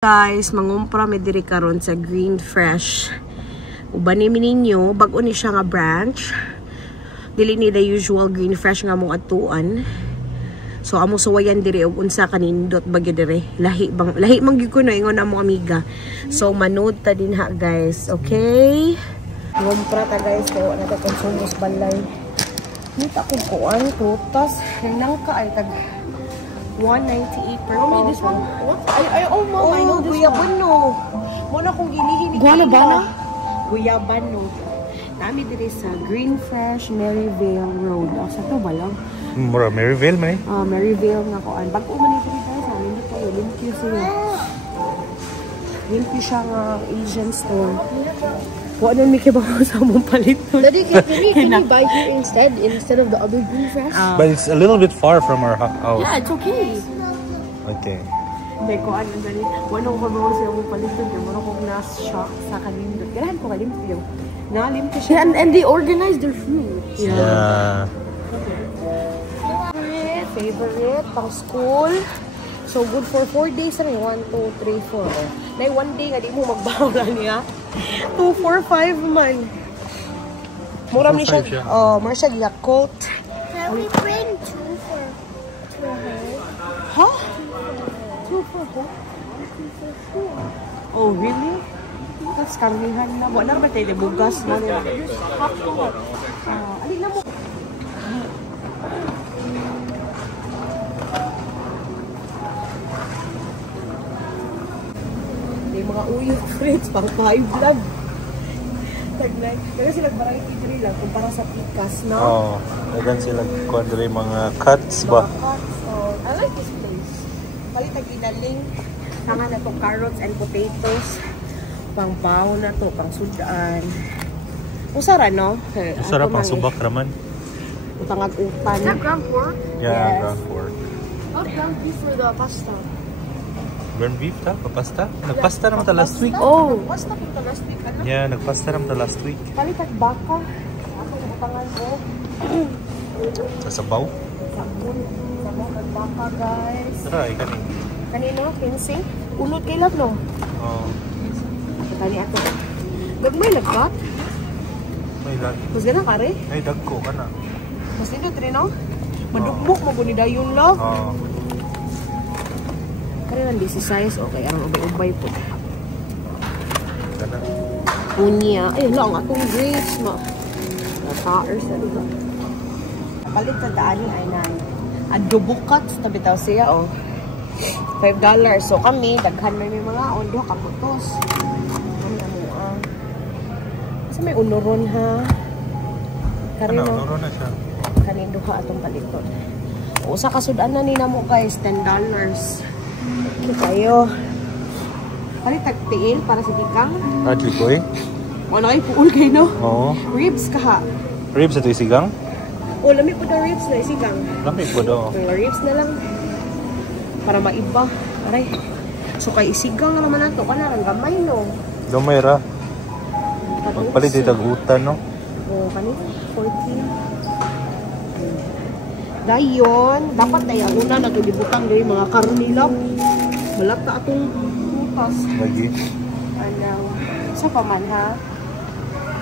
Guys, mangumpra mi diri karon sa Green Fresh. Uban ni ninyo, bag-o ni siya nga branch. Dili ni the usual Green Fresh nga mong atuan. So amo suwayan diri og unsa kanindot bagyo diri. Lahi man gyud ko no ingon amo amiga. So manood ta din ha guys, okay? Ngumpra ta guys, kay wala ta konsumos balay. Nita ko kuan prutas, nangka ay tag 198 per pound. This one? What? Oh, mom, I know this guyabano. Muna kong gilihin. Guanabana? Guyabano. Nami diri sa Green Fresh, Maryvale Road. Sa to ba lang? Maryvale, may? Maryvale nga ko. Bago man diri guys, amin dito kayo. Limpyo siya. Limpyo siya nga Asian store. Wala na may kibaw sa mong palit. Daddy, can we buy here instead of the other Green Fresh? But it's a little bit far from our house. Yeah, it's okay. Okay. Hindi ko ano dali. Wala ko ba sa mong palit doon. Wala ko na-shock sa kanindot. Ganahan ko kalimpyo. Nalimpyo siya. Yeah, and they organize their food. Yeah. Favorite, pang school. So good for 4 days na 1, 2, 3, 4. Na 1 day nga di mo magbawala niya. 2, 4, 5 man. Mura ni siya. Mura siya Yakult. Can we bring 2 for her? Huh? 2 for her? 2 for food. Oh, really? That's karnihan na. Wala na ba tayo bugas na nila? Alin na mo. Mga uyo friends, pang 5 lang. Pero sila variety diri lang kumpara sa pikas, no? Oh, dagan sila kuan diri mga cuts ba? Cuts. Oh, I like this place. Palit ang ginaling. Tanga na to carrots and potatoes. Pang bao na to, pang sudaan. Usara, no? Usara pang subak raman. Utang utan. Is that ground pork? Yeah, yes. ground pork. How ground beef for the pasta? Ground beef ta? Pasta? Nagpasta naman ta last week. Oh! Pasta punta last week, ano? Yeah, nagpasta naman ta last week. Palit ang baka. Ako yung utangan ko. Sa sabaw? Sabon. Sabon ang baka, guys. Tara, kanin. Kanino? 15? Ulot kay love, no? Oh. Kani ato. Gagmay lagkat? May lagi. Mas ganang kare? Ay, dagko ka na. Mas nito, no? Madugmok mo po ni Dayon, love. Oh. Kaya lang, this size, okay. Ang ubay-ubay po. Kana. Unya. Ay, lang, atong grapes, ma. Nataers na dito. Palit sa daan ay na. Adobo cuts, tabi tao siya, oh. $5. So kami, daghan may mga ondo, kaputos. Kasi may unuron, ha? Ano, unuron na siya. Kanindo ka atong paliton. Usa kasudan na nina mo guys, $10. Kayo. Palit tagtiil para sa gigang. Adli ko eh. Wala kayo puul kayo, no? Oo. Ribs ka ha. Ribs ito isigang? O, lamig po na ribs na isigang. Lamig po daw. Ribs na lang. Para maiba. Aray. So, kay isigang naman nato. Kanarang gamay, no? Gamay ra. Magpalit ito tagutan, no? O, kanina. 14. Dayon. Dapat na yung una na ito libutang dahil mga karnila. Malata atong putas. Lagi. Anong, sa paman ha?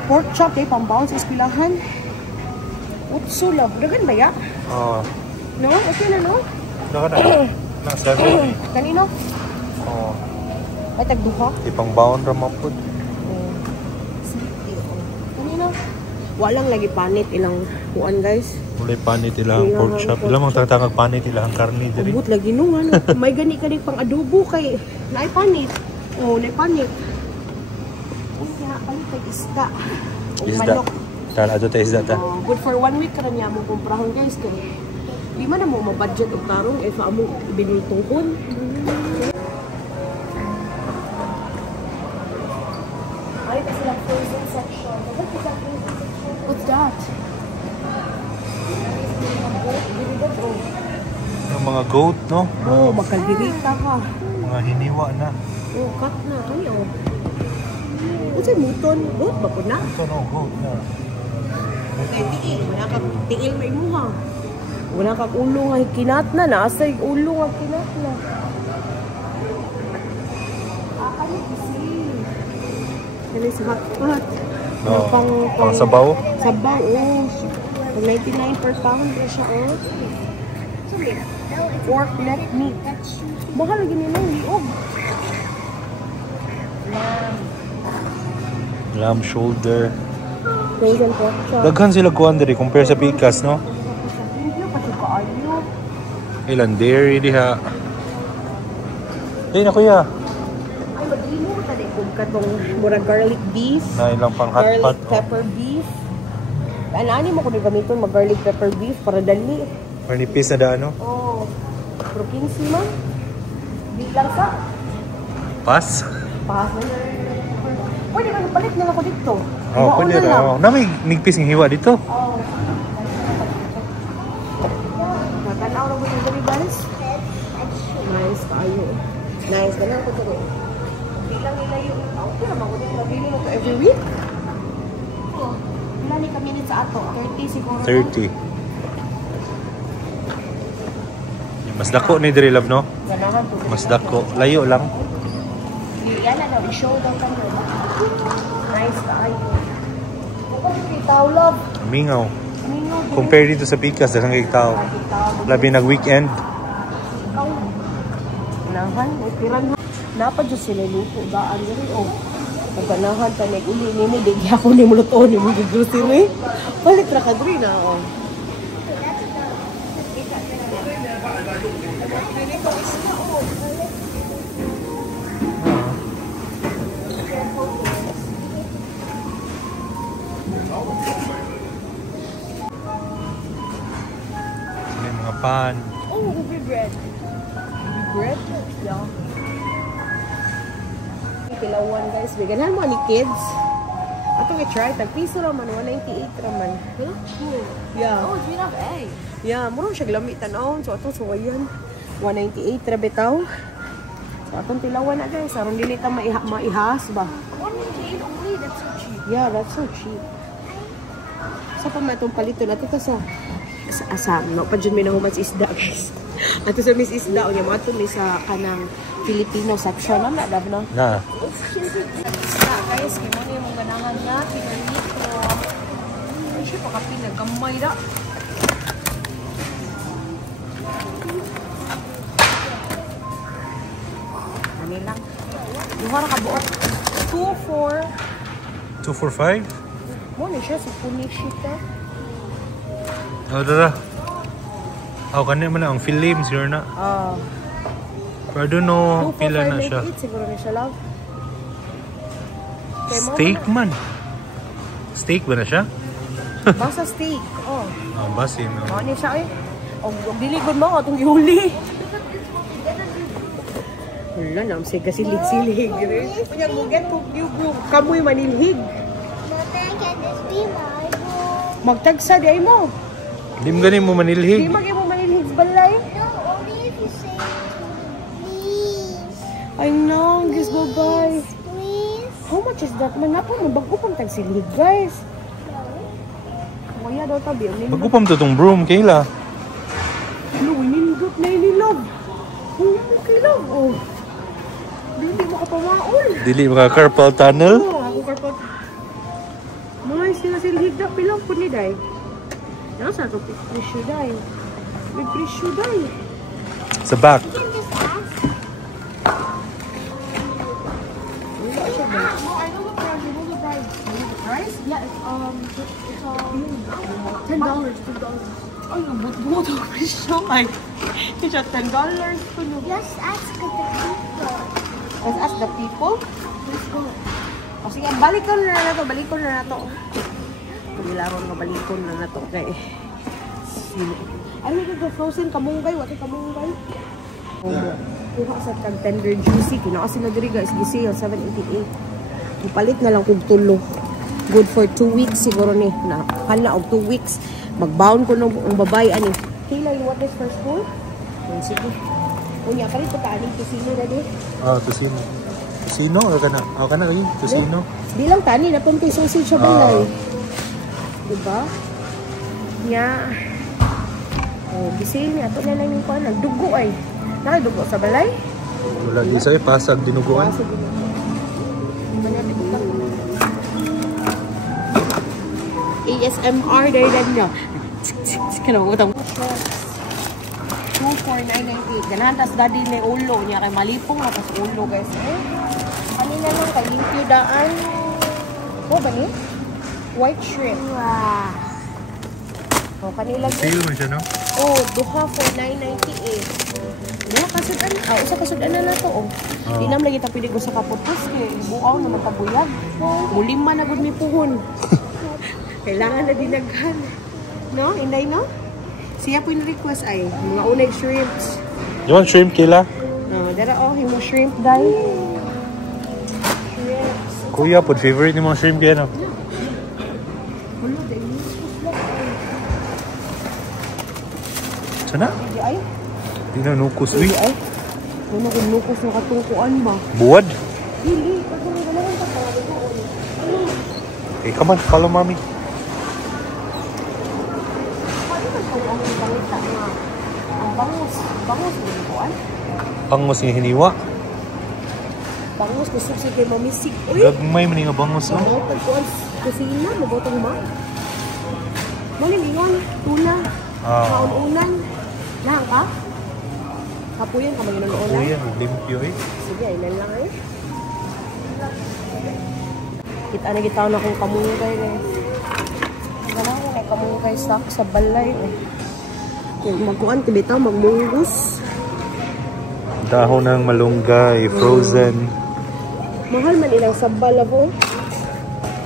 Pork chop eh, pang-bounce sa espilahan. Utso love. Dagan ba ya? Oo. No? Okay na, no? Dagan na. Nang 7. Kanino? Oo. Ay, tagduha? Ipang baon ra mapod. Kanino? Walang lagi panit ilang kuan guys. Mulay panit ilang pork chop. Ilang mga tatangag panit ilang karni diri. Ubut lagi nung ano. May gani ka rin pang adobo kay naay panit. Oo, naay panit. Ay, palit kay isda. Isda. Tala ato tayo isda ta. Good for 1 week ka na niya mo kumprahon guys. Kaya di man na mo mabudget og tarong if amo binultungkon. Ay, kasi lang frozen section. What's that? Yung mga goat, no? Oo, magkaldirita ka. Mga hiniwa na. Oo, cut na. Ano? Ano sa'yo muton? Goat ba po na? Ito no, goat na. Kaya tiil. Wala ka tiil may muha. Wala kang ulo nga kinat na. Nasa ulo nga kinat na. Kani sa hot pot. No, pang sabaw. Sabaw, oh. 99 per pound na siya, oh. Pork neck meat. Baka lagi nila yung liog. Lamb shoulder. Frozen pork chop. Daghan sila kuhan diri compare sa pikas, no? Ilan dairy diha. Hey na kuya. Ay, madili mo tadi kung katong murag garlic beef. Na ilang pang hot pot. Garlic pepper beef. Ani mo ko ni gamiton mag garlic pepper beef para dali. Manipis na daano. Oh. Pero 15 man. Di lang sa. Pas. Pas na. Pwede ka palit na ako dito. Oh, pwede ra. Na may nigpis ng hiwa dito. Oh. Natanaw na mo yung dali, guys. Nice tayo. Nice. Ganun ko ito. Bilang nila yung okay naman ko dito. Mabili mo ito every week. Ilan ni kami sa ato? 30 siguro. 30. Mas dako ni diri love, no? Ganahan to. Mas dako. Layo lang. Yan na daw. I-show daw kami. Nice tayo. Kung kita, love. Mingaw. Compare dito sa pikas, daghang kay tao. Labi nag weekend. Ganahan. Tiran. Napad dyan sila luto. Daan diri. Oh. Ganahan ta nag-uli ni mo. Di ako ni mo luto ni mo grocery. Palit ra ka diri na. Oh. May mga pan. Oh, ubi bread. Ubi bread? Yeah. Kilawan guys. Ganahan mo ni kids. Atong i-try. Tag-piso raman. 198 raman. Huh? Yeah. Oh, it's made of egg. Yeah, murong siya glami tanawon. So atong suwayan. 198 ra bitaw. So atong tilawan na guys. Aron dili ta maihas ba. 198 only? That's so cheap. Yeah, that's so cheap. Sa pa matong palito na ito sa asam. No? Pa dyan may nahuman sa isda guys. Ato sa Miss Isda. O niya mga ito sa kanang Filipino section. Ano na no? Na. Isda, guys. Kaya mo yung mga ganangan nga. Pinarito. Ay, siya pa kapin. Nagkamay na. Ano lang. Duha na kabuot. 2, 4. 245? Mo na siya. Sa punishita. Oh, dara. Oh, kanina man na ang films yun na. Pero no, pila na siya. 2, 4, 5, 8 siguro na siya lang. Steak man. Steak ba na siya? Basta steak. Oh. Oh, basin. Ano niya siya eh. O, diligod mo ako itong ihuli. Wala na, sige kasi silig-silig. Kanya mo get yung kamoy manilhig. Magtagsa di ay mo. Hindi mo ganin mo manilhig. Di mag-i mo manilhig balay. No, only if you say please. I know, guys, bye-bye. Please. How much is that? Manapa mo, bago pang tagsilig, guys. Kaya daw tabi. Bago pa mo itong broom, Kayla. Ano, winindot na inilog. Okay lang, oh. Hindi mo ka pamaol. Dili mga carpal tunnel. Oo, ako carpal. Mga sila-silhig na pilang po ni Day. Yan sa ito, presyo Day. May presyo Day. Sa back. You can just ask. Wala siya ba? No, I know the price. I know the price. The price? Yeah, it's $10. Ay, nabut-but ang presyo. Ay, siya $10 po nyo. Just ask the people. Let's ask the people. Let's go. O sige, balikon na na to. Balikon na na to. Pagilaro nga balikon na na to. Okay. Ano yung frozen kamunggay? Wati kamunggay? Kuha sa tag-tender juicy. Kinaka sila diri guys. Gisale, $7.88. Ipalit na lang kung tulo. Good for 2 weeks siguro ni. Hala og 2 weeks. Mag-bound ko nung babay. Ani? Kayla, you want this for school? Sige. Kunya, palit ko ka aning tusino na din. Ah, tusino. Tusino? O ka na? O ka na kayo? Tusino? Bilang tani, napunti sausage sa balay. Diba? Nya. Oh, bisil niya. Ito na lang yung nagdugo ay. Nakadugo sa balay? Wala di sa'yo. Pasag dinuguan. Sige. ASMR dahil nyo. Kinamutang. 24998. Ganahan, tas daddy na ulo niya. Kay malipong na tas ulo, guys. Kanina lang, kay limpyo daan. Oh, ba niya? White shrimp. Wow. Oh, kanila. Sale mo siya, no? Oh, duha for 998. Duha kasudan. Usa kasudan na to, oh. Di nam lagi ta pwede ko sa kaputos kay buaw na magpabuyag. Mulima na gud mi puhon. Kailangan na dinaghan. No? Inday, no? Siya po yung request ay mga unay shrimps. You want shrimp, Kayla? No, dara himo shrimp dai. Shrimps. Kuya, po favorite ni mga shrimp kaya, no? Sana? Di ay? Di na nukos, Di uy. ay? Ano kung nukos na katungkuan ba? Buwad? Dili. Kasi may ganahan ka pa. Okay, come on, follow mommy. Ang bangus. Bangus ba yung kuan? Bangus yung hiniwa. Bangus gusto siya kay mamisik. Uy! Gagmay man yung bangus, no? Oo, pagkuhan. Kusina, mabotong ba? Maling tuna. Kaununan. Lahang ka? Kapuyan ka mag-inununan? Kapuyan, limpyo eh. Sige, ilan lang eh. Kita na kita na kung kamungkay eh. Ganahan ko kay kamungkay sa balay eh. Magkuhan, tibita, magmunggus. Dahon ng malunggay, frozen. Mahal man ilang sabal ako.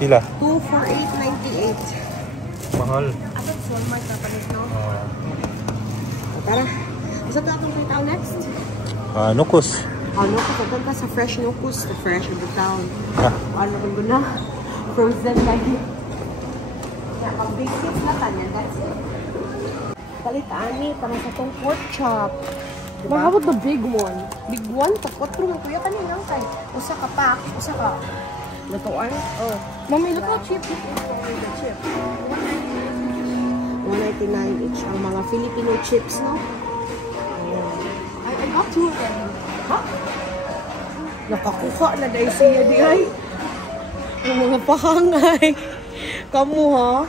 Pila? 248.98. Mahal. Atot Walmart na palit, no? Tara. Isa ito akong free town next? Nukos. Nukos. Ito sa fresh nukos. The fresh of the town. Ano ko na? Frozen lagi. Yeah, pag basics na tanyan, that's it. Palit ani, para sa itong pork chop. Diba? How about the big one? Big one? Pag-4 mo kuya kanina kay. Usa ka pack. Usa ka. Lutuan? Oh. Mommy, look how cheap this is. The chip. 199 each. Ang mga Filipino chips, no? I got 2 of them. Ha? Nakakuha na dahil siya di ay. Ang mga pahangay. Kamu ha?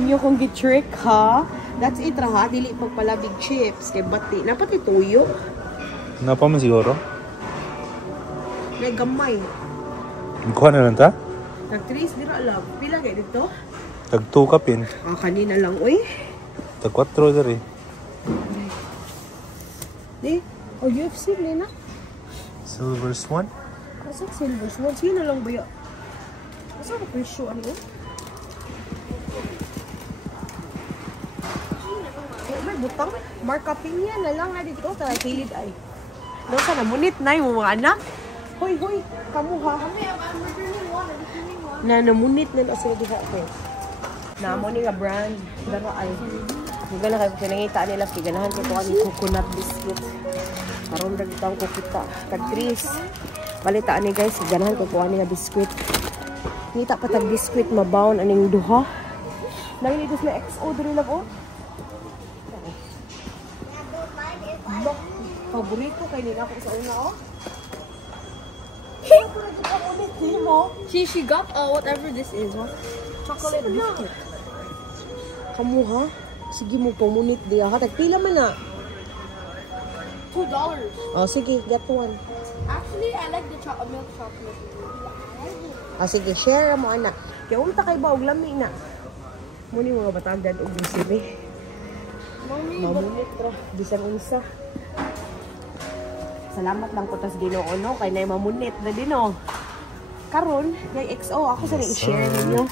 Inyo kong gitrick ha? That's it ra ha? Dili pagpalabig chips. Kay bati. Napati tuyo. Napa man siguro? May gamay. Kuha na lang ta? Nag-trace dira lang. Pila kayo dito? Tag 2 kapin. Kanina lang. Uy. Tag 4 dari. Di? Oh, UFC nina. Silver Swan? Asa silver swan? Sino na lang ba yun? Asa ka presyo? Ano yun? May butang. Marka Piña na lang na dito sa kilid ay. No, sana munit na yung mga anak. Hoy, hoy. Kamu ha? I'm returning one. I'm returning one. Na namunit na sila diha. Okay. Namo ni nga brand. Dara ay. Huwag na kayo pinangita nila. Kiganahan ko ito ang coconut biscuit. Karoon na dito ang kukita. Tag-tris. Balitaan ni guys. Kiganahan ko ito ang biscuit. Ngita pa tag-biscuit. Mabaon aning duha. Nanginigos na XO. Dari lang oh. Paborito kay nila ako sa una oh. She got whatever this is. What? Chocolate biscuit. Kamu ha? Sige mo pumunit diya ha. Tagpila man na. $2. Oh sige, get one. Actually, I like the milk chocolate. Sige, share mo anak. Kaya unta kay ba og lami na. Muni mga batagdan og bisiri. Mommy, Mamunit ra bisan unsa. Salamat lang ko tas Ginoo no kay nay mamunit na dino. Karon, kay XO ako sa i-share ninyo.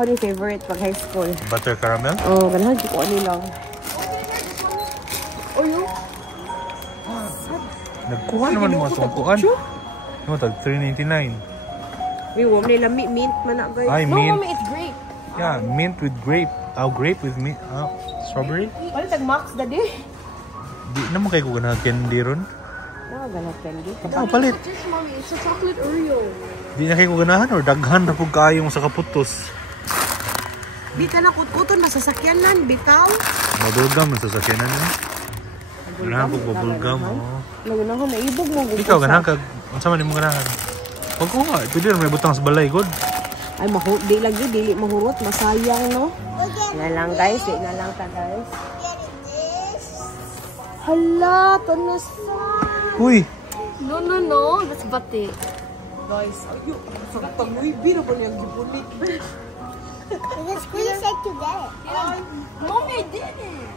Ano yung favorite pag high school? Butter caramel? Oh, ganahan ko ano lang. Oh, yun. Nagkuha naman mga sungkuan. No, tag 3.99. Uy, wam nila mint man na guys. Ay, no, mint. Mommy, it's grape. Yeah, mint with grape. Grape with mint. Strawberry? Wala tag max dadi. Di naman kayo ko ganahan candy ron. Ganap candy. Palit. What's this, Mommy? It's a chocolate Oreo. Di na kayo ko ganahan or daghan na po kayo sa kaputos. Di ka na kutkuton masasakyanan, bitaw. Mabulgam na sasakyanan na. Ganahan po babulgam. Nagunahan na ibog mo. Ikaw ganahan ka. Ang sama ni mo ganahan. Pag ko nga, pwede na may butang sa balay, God. Ay, di lagi, dili mahurot. Masayang, no? Na lang, guys. Di na lang ta, guys. Hala, tanas na. Uy! No. That's bati. Guys, ayo. Sakta mo, biro ko niyang gibulit. Because Queen said to get it. Mommy, I did it.